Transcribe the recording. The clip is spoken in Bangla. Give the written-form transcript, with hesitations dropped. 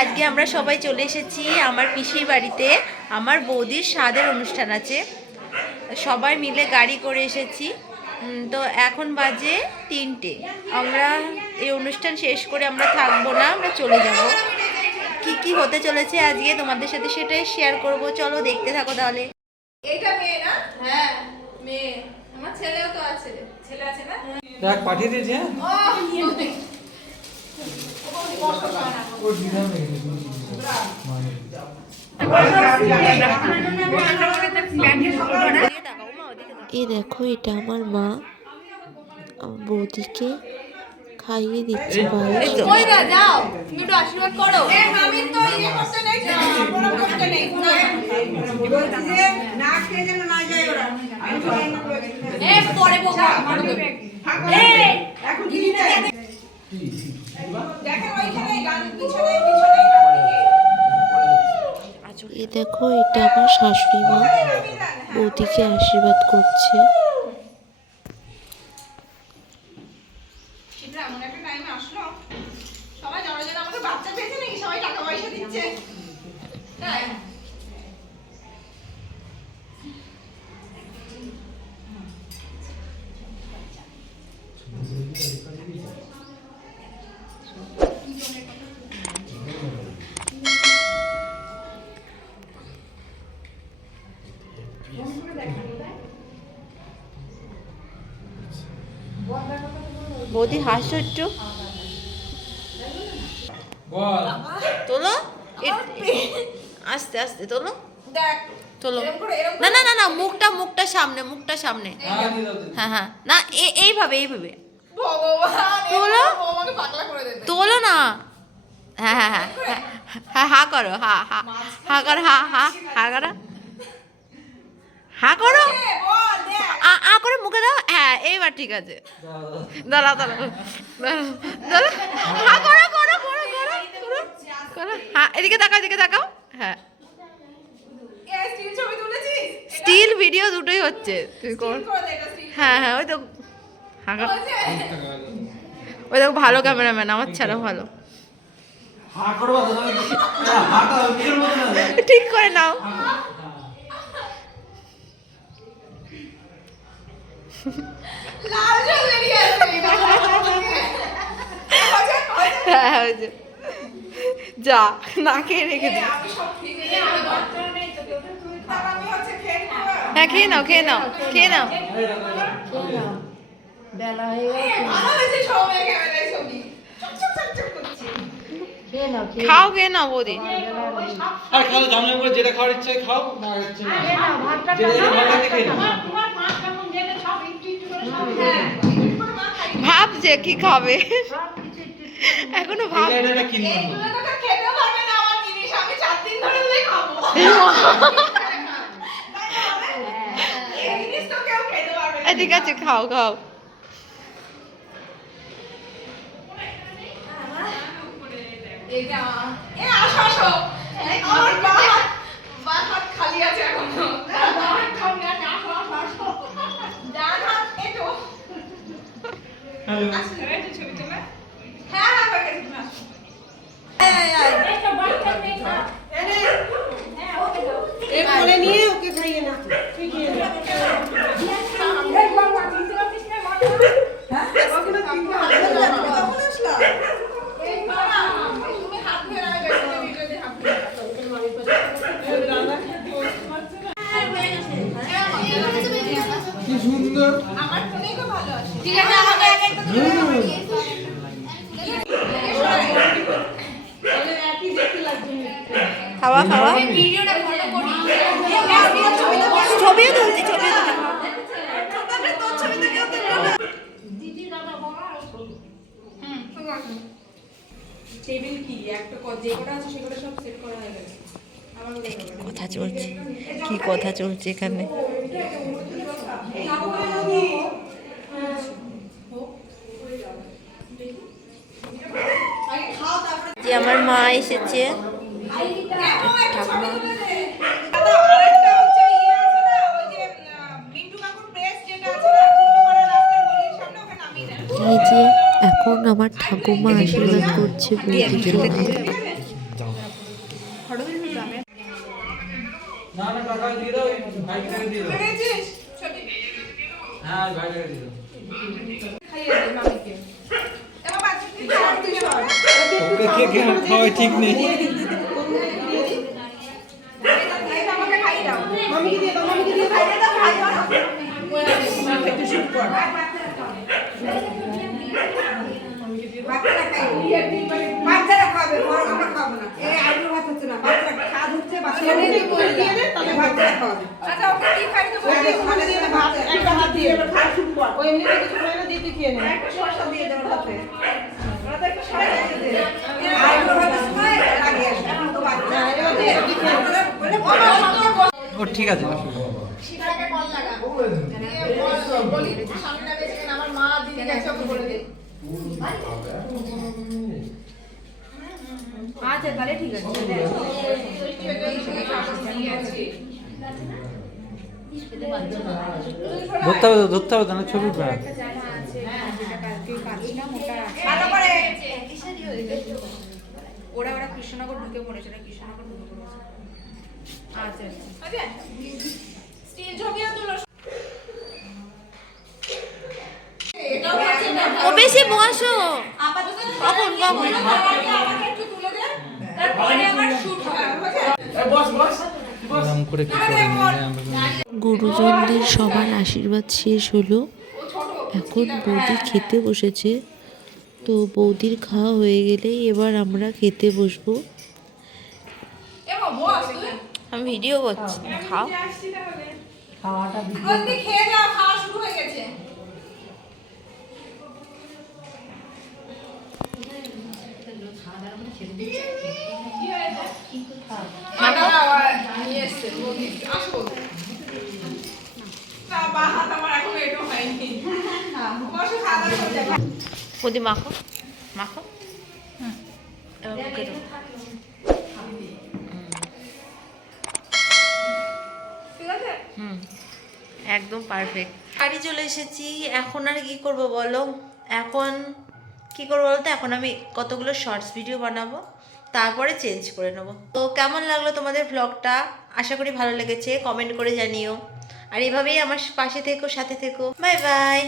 আজকে আমরা সবাই চলে এসেছি আমার পিসির বাড়িতে। আমার বৌদির স্বাদের অনুষ্ঠান আছে, সবাই মিলে গাড়ি করে এসেছি। তো এখন বাজে 3টে। আমরা এই অনুষ্ঠান শেষ করে আমরা থাকবো না, আমরা চলে যাব। কি কি হতে চলেছে আজকে তোমাদের সাথে সেটাই শেয়ার করব, চলো দেখতে থাকো তাহলে। এটা মেয়ে না? হ্যাঁ মেয়ে। আমার ছেলেও তো আছে, ছেলে আছে না? দেখ পাঠিয়ে দিয়েছি। হ্যাঁ এই দেখো, এটা আমার মা আমার বৌদিকে খাইয়ে দিচ্ছে পায়েস। কই না যাও, তুমি একটু আশীর্বাদ করো। আমি তো ইয়ে করতে নেই, বড় করতে নেই। না খেয়ে যেন না যায় ওরা। পরে বলবো মারো দেবে। এখন কি দিতে দেখেন ওইখানে গান পিছনে এই দেখো, এটা আমার শাশুড়ি মা বৌদিকে আশীর্বাদ করছে। সেটা এমন একটা টাইমে আসলো, সবাই জড়ো আমাকে বাচ্চা পেয়েছে নাকি, সবাই টাকা পয়সা দিচ্ছে। তাই বৌদি হাসো একটু, বল। তোলো আস্তে আস্তে তোলো, দেখ তোলো। এরকম করে এরকম না না না না, মুখটা সামনে, মুখটা সামনে। হ্যাঁ হ্যাঁ, না এইভাবে এইভাবে ভগবান তোলো। আমাকে পাগলা করে দেবে। তোলো না। হ্যাঁ হ্যাঁ হ্যাঁ হ্যাঁ, হা করো, হা হা হা করো, হা হা হা করো, হা করো, বল দেখ আ করে মুখে দাও। হ্যাঁ এইবার ঠিক আছে। দাঁড়াও দাঁড়াও দাঁড়াও, হা করো করো করো করো করো করো, হ্যাঁ এদিকে তাকাও, এদিকে তাকাও। হ্যাঁ, এ স্টিল ছবি তুলেছিস? স্টিল ভিডিও দুটোই হচ্ছে, তুই কর। করে দে এটা স্টিল। হ্যাঁ হ্যাঁ, ওই তো হা করো। বলছে ওই দেখো ভালো ক্যামেরাম্যান, আমার ছাড়া ভালো। হা করবা তো, হাটা কির মত না। ঠিক করে নাও। লাল জল বেরিয়ে আসবে। হ্যাঁ হ্যাঁ, ওই যে যা না খেয়ে রেখে দিই। আমি সব ঠিক আছে, আমি বাচ্চা নেই তো তুই তার আমি হচ্ছে খেয়ে নেব। হ্যাঁ খেয়ে নাও, খেয়ে নাও, খেয়ে নাও। ভালো হয়েছে সবাই ক্যামেরায় ছবি। চকচক চকচক করছে। খাও, খেয়ে নাও বৌদি। আর খাও, জামলে করে যেটা খাওয়ার ইচ্ছা খাও, না ইচ্ছে না। যেটা ভালো লাগে খেয়ে নাও। হ্যাঁ ভাবছে কি খাবে, এখনো ভাব। এটা কিনবো না। এগুলো তো কেউ খেতেও পারবে না আমার জিনিস, আমি 4 দিন ধরে বলে খাবো। এই জিনিস তো কেউ খেতে পারবে না। ঠিক আছে, খাও খাও। এটা এ আসো আসো, আমার বাঁ হাত খালি আছে এখনো। ডান হাত এটো। আসো একটু ছবি তোলা। হ্যাঁ হ্যাঁ হয়ে গেছে, তুমি আসো। এই বলে নিয়ে ওকে খাইয়ে না। কি সুন্দর। আমার ফোনেই তো ভালো আসে। ঠিক আছে, আমাকে এক একটা করে খাওয়া খাওয়া, ভিডিওটা ফলো করি। ছবিও তুলছি, ছবিও তুলছি। তোর ছবিটা কেউ তুললো না। টেবিল কি একটা যে কটা আছে সেগুলো সব সেট করা হয়ে গেছে। কথা চলছে, কি কথা চলছে এখানে। যে আমার মা এসেছে, ঠাকুমা। আরেকটা হচ্ছে ইয়ে আছে না, ওই যে মিন্টু কাকুর প্রেস যেটা আছে না, কুন্ডুপাড়া রাস্তার গলির সামনে, ওখানে নামিয়ে দেন। এই যে এখন আমার ঠাকুমা আশীর্বাদ করছে বৌদিকে। ভাইটাকে দিয়ে দাও। পেরেছিস ছোটি হ্যাঁ ভাইটাকে দিয়ে দাও। খাইয়ে দে মামিকে এবার বাচ্চা কি করছিস ওকে কে কে খাওয়াই ঠিক নেই। আমাকে খাইয়ে দাও মামিকে দিয়ে দাও খাইয়ে দাও খাইয়ে দাও খেতে শুরু কর বাচ্চারা খাবে বড় আমরা খাবো না এই আলু ভাত হচ্ছে না বাচ্চারা খাওয়া হচ্ছে বাচ্চারা দিয়ে দে তাহলে বাচ্চারা খাবে আচ্ছা ওকে কি খাইতে বলবি ওখানে দিয়ে ভাত একটা ভাত দিয়ে এবার খাওয়া শুরু কর ওই এমনি কিছু খাই না দিতে খেয়ে নে একটা শসা দিয়ে দে ভাতে ওটা একটা শসা দিয়ে দে আলু ভাত সময় লাগে এখন তো বাচ্চা এবার দিয়ে কি খেয়ে বলে ও ঠিক আছে। শিখাকে কল লাগা বলি সামনে বেঁচে কেন আমার মা দিদি গেছে ওকে বলে দে আচ্ছা তাহলে ঠিক আছে ধরতে হবে না ছবি প্রায়। ভালো করে ওরা কৃষ্ণনগর ঢুকে পড়েছে কৃষ্ণনগর ঢুকে পড়েছে আচ্ছা আচ্ছা স্টিল ছবিও তুলো এটাও আছে না ও বেশি বসো আপাতত কখন কখন আমাকে একটু তুলে দে তারপরে আমার শুট হবে এরকম করে কি করে গুরুজনদের সবার আশীর্বাদ শেষ হলো, এখন বৌদি খেতে বসেছে। তো বৌদির খাওয়া হয়ে গেলেই এবার আমরা খেতে বসবো। এমা বস তুই আমি ভিডিও করছি খাও জলদি খেয়ে যা খাওয়া শুরু হয়ে গেছে বৌদি মাখো মাখো এবার মুখে দাও। হুম একদম পারফেক্ট। বাড়ি চলে এসেছি, এখন আর কি করব বলো, এখন কি করবো বলতো, এখন আমি কতগুলো শর্টস ভিডিও বানাবো, তারপরে চেঞ্জ করে নেবো। তো কেমন লাগলো তোমাদের ভ্লগটা, আশা করি ভালো লেগেছে, কমেন্ট করে জানিও। আর এভাবেই আমার পাশে থেকো, সাথে থেকো। Bye bye.